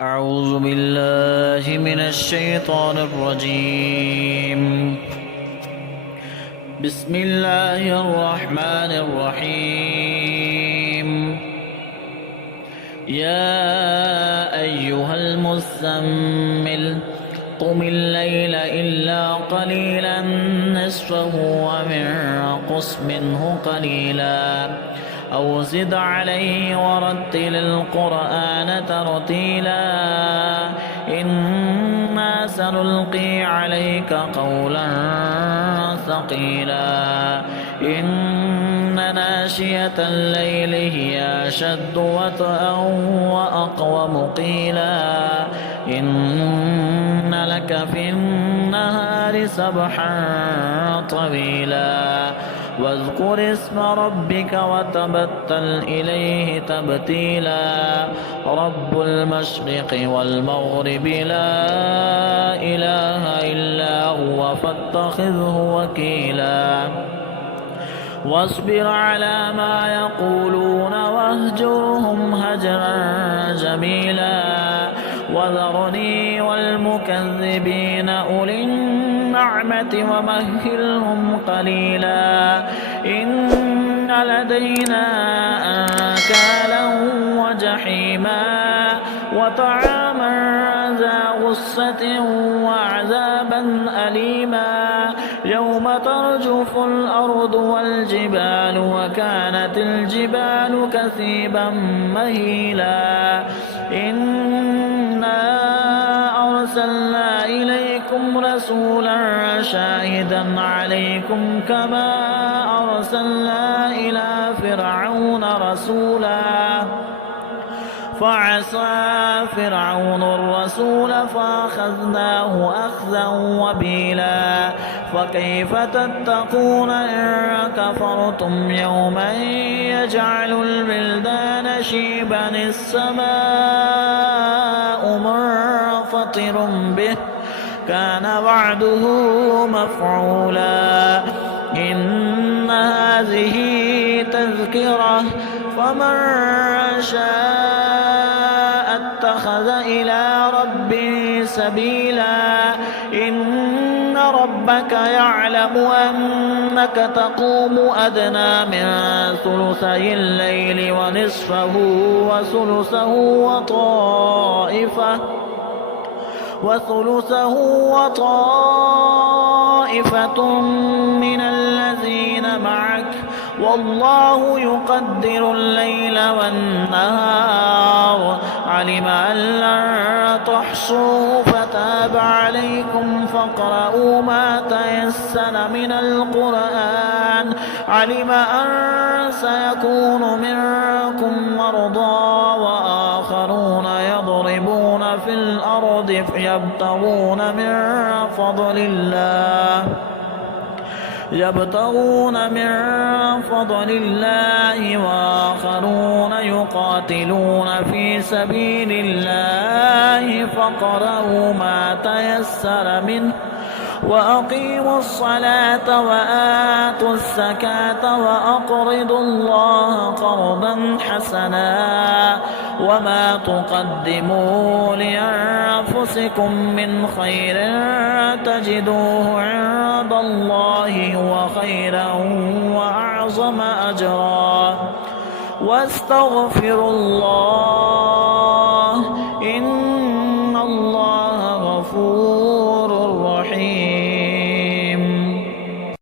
أعوذ بالله من الشيطان الرجيم. بسم الله الرحمن الرحيم. يا أيها المزمل قم الليل إلا قليلا نصفه وانقص منه قليلا أو زد عليه ورتل القرآن ترتيلا إنا سنلقي عليك قولا ثقيلا إن ناشئة الليل هي أشد وطئا وأقوم قيلا إن لك في النهار سبحا طويلا واذكر اسم ربك وتبتل إليه تبتيلا رب المشرق والمغرب لا إله إلا هو فاتخذه وكيلا واصبر على ما يقولون واهجرهم هجرا جميلا وذرني والمكذبين أولي النعمة ومهلهم قليلا إن لدينا أنكالا وجحيما وطعاما ذا غصة وعذابا أليما يوم ترجف الأرض والجبال وكانت الجبال كثيبا مهيلا إنا أرسلنا إليكم رسولا شاهدا عليكم كما أرسلنا إلى فرعون رسولا فعصى فرعون الرسول فأخذناه أخذا وبيلا فكيف تتقون إن كفرتم يوما يجعل البلدان شيبا السماء منفطر به كان وعده مفعولا إن هذه تذكرة فمن شاء اتخذ إلى ربه سبيلا إن ربك يعلم أنك تقوم أدنى من ثلثي الليل ونصفه وطائفة من الذين معك والله يقدر الليل والنهار علم أن لن تحصوه فتاب عليكم فاقرؤوا ما تيسر من القرآن علم أن سيكون منكم مرضى وآخرون يضربون في الأرض يبتغون من فضل الله وآخرون يقاتلون في سبيل الله فاقرؤوا ما تيسر منه وأقيموا الصلاة وآتوا الزكاة وأقرضوا الله قرضا حسنا وما تقدموا لأنفسكم من خير تجدوه عند الله هو خيرا وأعظم أجرا واستغفروا الله